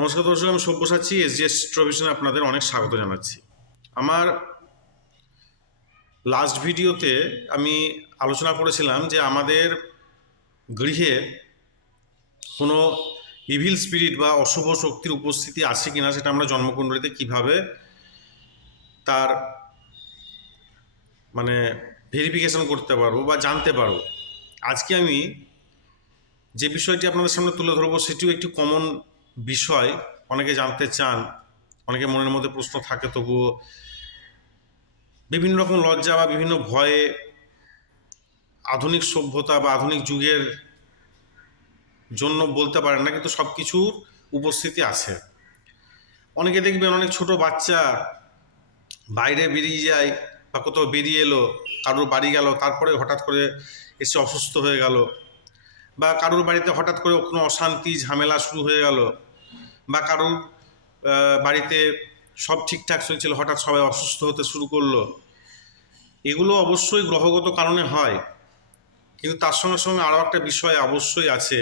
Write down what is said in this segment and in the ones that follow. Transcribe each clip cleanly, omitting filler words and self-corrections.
নমস্কার দর্শক, আমি সব্যসাচী এসজিএস ট্রভিশনে আপনাদের অনেক স্বাগত জানাচ্ছি। আমার লাস্ট ভিডিওতে আমি আলোচনা করেছিলাম যে আমাদের গৃহে কোনো ইভিল স্পিরিট বা অশুভ শক্তির উপস্থিতি আছে কিনা সেটা আমরা জন্মকুণ্ডলিতে কিভাবে তার ভেরিফিকেশন করতে পারবো বা জানতে পারবো। আজকে আমি যে বিষয়টি আপনাদের সামনে তুলে ধরবো সেটিও একটি কমন বিষয়, অনেকে জানতে চান, অনেকে মনের মধ্যে প্রশ্ন থাকে, তবুও বিভিন্ন রকম লজ্জা বা বিভিন্ন ভয়ে আধুনিক সভ্যতা বা আধুনিক যুগের জন্য বলতে পারেন না, কিন্তু সব কিছুর উপস্থিতি আছে। অনেকে দেখবেন অনেক ছোট বাচ্চা বাইরে বেরিয়ে যায় বা কোথাও বেরিয়ে এলো, কারোর বাড়ি গেল, তারপরে হঠাৎ করে এসে অসুস্থ হয়ে গেল, বা কারোর বাড়িতে হঠাৎ করে কোনো অশান্তি ঝামেলা শুরু হয়ে গেল, বা কারোর বাড়িতে সব ঠিকঠাক চলছিল, হঠাৎ সবাই অসুস্থ হতে শুরু করলো। এগুলো অবশ্যই গ্রহগত কারণে হয়, কিন্তু তার সঙ্গে সঙ্গে আরও একটা বিষয় অবশ্যই আছে,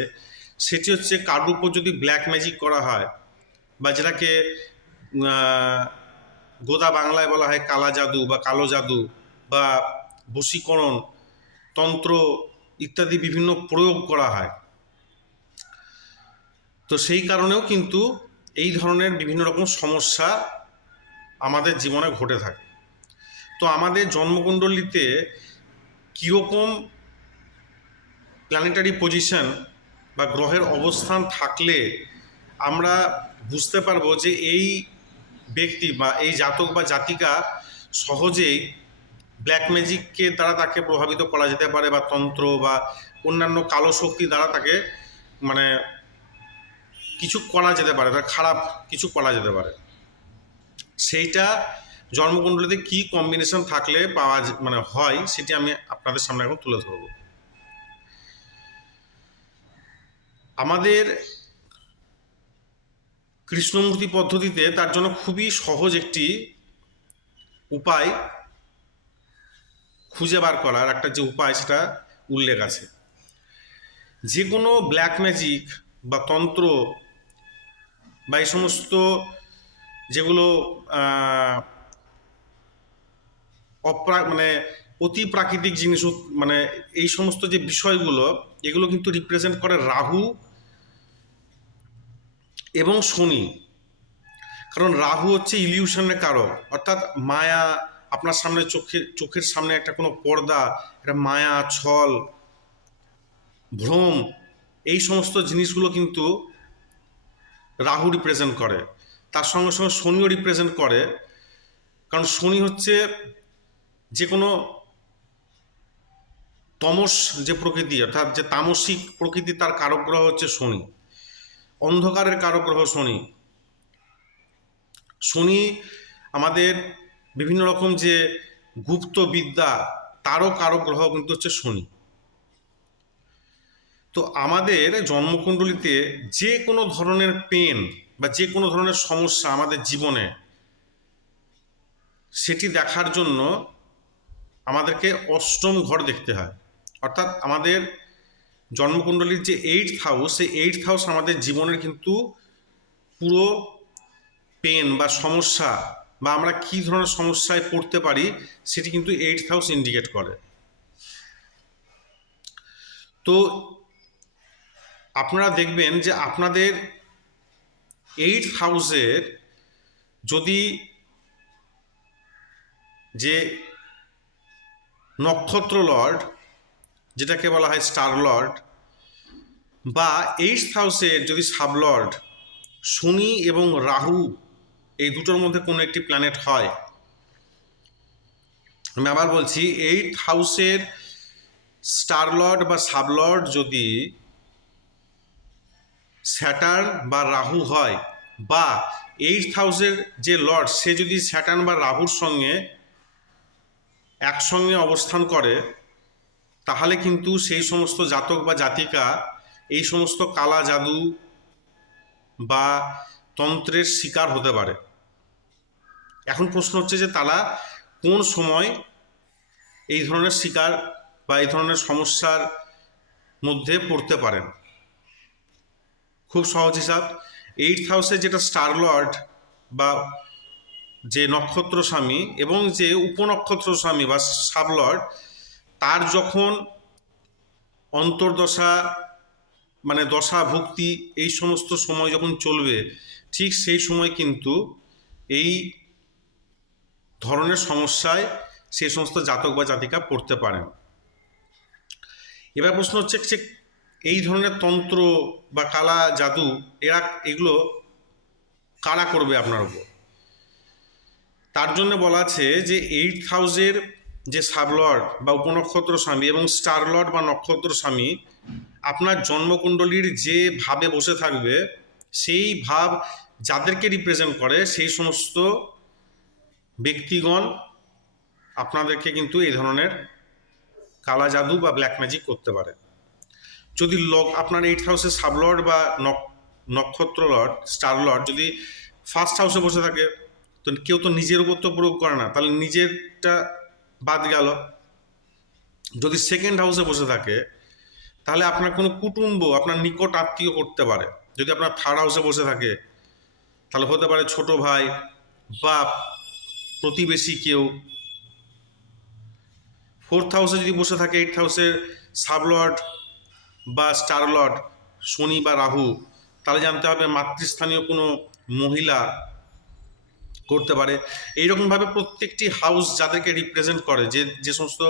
সেটি হচ্ছে কারোর উপর যদি ব্ল্যাক ম্যাজিক করা হয়, বা যেটাকে গোদা বাংলায় বলা হয় কালা জাদু বা কালো জাদু বা বশীকরণ তন্ত্র ইত্যাদি বিভিন্ন প্রয়োগ করা হয়, তো সেই কারণেও কিন্তু এই ধরনের বিভিন্ন রকম সমস্যা আমাদের জীবনে ঘটে থাকে। তো আমাদের জন্মকুণ্ডলিতে কীরকম প্ল্যানেটারি পজিশন বা গ্রহের অবস্থান থাকলে আমরা বুঝতে পারবো যে এই ব্যক্তি বা এই জাতক বা জাতিকা সহজেই ব্ল্যাক ম্যাজিককে দ্বারা তাকে প্রভাবিত করা যেতে পারে, বা তন্ত্র বা অন্যান্য কালো শক্তি দ্বারা তাকে কিছু করা যেতে পারে, তার খারাপ কিছু করা যেতে পারে। সেইটা জন্মকুণ্ডলিতে কি কম্বিনেশন থাকলে পাওয়া হয়, সেটি আমি আপনাদের সামনে এখন তুলে ধরব। আমাদের কৃষ্ণমূর্তি পদ্ধতিতে তার জন্য খুবই সহজ একটি উপায় খুঁজে বার করার একটা যে উপায়, সেটা উল্লেখ আছে। যে কোনো ব্ল্যাক ম্যাজিক বা তন্ত্র বা এই সমস্ত যেগুলো অতি প্রাকৃতিক জিনিস, এই সমস্ত যে বিষয়গুলো, এগুলো কিন্তু রিপ্রেজেন্ট করে রাহু এবং শনি। কারণ রাহু হচ্ছে ইলিউশনের কারক, অর্থাৎ মায়া। আপনার সামনে চোখের সামনে একটা কোনো পর্দা, একটা মায়া, ছল, ভ্রম, এই সমস্ত জিনিসগুলো কিন্তু রাহু রিপ্রেজেন্ট করে। তার সঙ্গে সঙ্গে শনিও রিপ্রেজেন্ট করে, কারণ শনি হচ্ছে যে কোনো তমস যে প্রকৃতি, অর্থাৎ যে তামসিক প্রকৃতি, তার কারক গ্রহ হচ্ছে শনি, অন্ধকারের কারক গ্রহ শনি। শনি আমাদের বিভিন্ন রকম যে গুপ্ত বিদ্যা, তারও কারক গ্রহ কিন্তু হচ্ছে শনি। তো আমাদের জন্মকুণ্ডলিতে যে কোনো ধরনের পেন বা যে কোনো ধরনের সমস্যা আমাদের জীবনে, সেটি দেখার জন্য আমাদেরকে অষ্টম ঘর দেখতে হয়। অর্থাৎ আমাদের জন্মকুণ্ডলীর যে 8th হাউস, সেই 8th হাউস আমাদের জীবনের কিন্তু পুরো পেন বা সমস্যা, বা আমরা কী ধরনের সমস্যায় পড়তে পারি, সেটি কিন্তু 8th হাউস ইন্ডিকেট করে। তো আপনারা দেখবেন যে আপনাদের 8th হাউসের যদি যে নক্ষত্র লর্ড, যেটাকে বলা হয় স্টার লর্ড, বা 8th হাউসের যদি সাবলর্ড শনি এবং রাহু, এই দুটোর মধ্যে কোনো একটি প্ল্যানেট হয়, আমি আবার বলছি, 8th হাউসের স্টার লর্ড বা সাবলর্ড যদি স্যাটার্ন বা রাহু হয়, বা 8th হাউসের যে লর্ড সে যদি স্যাটার্ন বা রাহুর সঙ্গে একসঙ্গে অবস্থান করে, তাহলে কিন্তু সেই সমস্ত জাতক বা জাতিকা এই সমস্ত কালা জাদু বা তন্ত্রের শিকার হতে পারে। এখন প্রশ্ন হচ্ছে যে তারা কোন সময় এই ধরনের শিকার বা এই ধরনের সমস্যার মধ্যে পড়তে পারেন। খুব সহজ হিসাব, 8th হাউসে যেটা স্টার লর্ড বা যে নক্ষত্র স্বামী এবং যে উপনক্ষত্র স্বামী বা সাবলর্ড, তার যখন অন্তর্দশা মানে দশা ভুক্তি এই সমস্ত সময় যখন চলবে, ঠিক সেই সময় কিন্তু এই ধরনের সমস্যায় সেই সমস্ত জাতক বা জাতিকা পড়তে পারেন। এবার প্রশ্ন হচ্ছে যে এই ধরনের তন্ত্র বা কালা জাদু এগুলো কারা করবে আপনার উপর? তার জন্য বলা আছে যে 8th হাউসের যে সাবলর্ড বা উপনক্ষত্র স্বামী এবং স্টার লর্ড বা নক্ষত্র স্বামী আপনার জন্মকুণ্ডলীর যে ভাবে বসে থাকবে, সেই ভাব যাদেরকে রিপ্রেজেন্ট করে সেই সমস্ত ব্যক্তিগণ আপনাদেরকে কিন্তু এই ধরনের কালা জাদু বা ব্ল্যাক ম্যাজিক করতে পারে। যদি আপনার 8th হাউসের সাবলর্ড বা নক্ষত্র লর্ড স্টার লর্ড যদি ফার্স্ট হাউসে বসে থাকে, তো কেউ তো নিজের উপর তো প্রয়োগ করে না, তাহলে নিজেরটা বাদ গেল। যদি সেকেন্ড হাউসে বসে থাকে, তাহলে আপনার কোনো কুটুম্ব আপনার নিকট আত্মীয় করতে পারে। যদি আপনার থার্ড হাউসে বসে থাকে, তাহলে হতে পারে ছোট ভাই বা প্রতিবেশী কেউ। ফোর্থ হাউসে যদি বসে থাকে 8th হাউসের সাবলর্ড বা স্টার লর্ড শনি বা রাহু, তাহলে জানতে হবে মাতৃস্থানীয় কোনো মহিলা করতে পারে। এইরকমভাবে প্রত্যেকটি হাউস যাদেরকে রিপ্রেজেন্ট করে, যে সমস্ত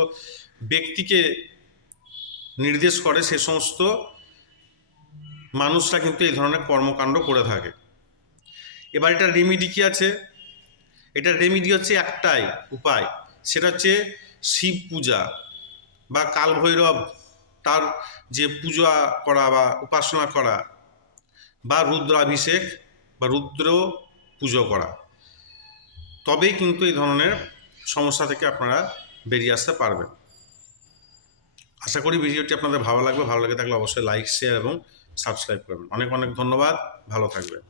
ব্যক্তিকে নির্দেশ করে, সে সমস্ত মানুষরা কিন্তু এই ধরনের কর্মকাণ্ড করে থাকে। এবার এটার রেমিডি কী আছে? এটার রেমিডি হচ্ছে একটাই উপায়, সেটা হচ্ছে শিব পূজা বা কাল ভৈরব তার যে পূজা করা বা উপাসনা করা, বা রুদ্রাভিষেক বা রুদ্র পুজো করা, তবেই কিন্তু এই ধরনের সমস্যা থেকে আপনারা বেরিয়ে আসতে পারবেন। আশা করি ভিডিওটি আপনাদের ভালো লাগবে। ভালো লেগে থাকলে অবশ্যই লাইক, শেয়ার এবং সাবস্ক্রাইব করবেন। অনেক অনেক ধন্যবাদ। ভালো থাকবেন।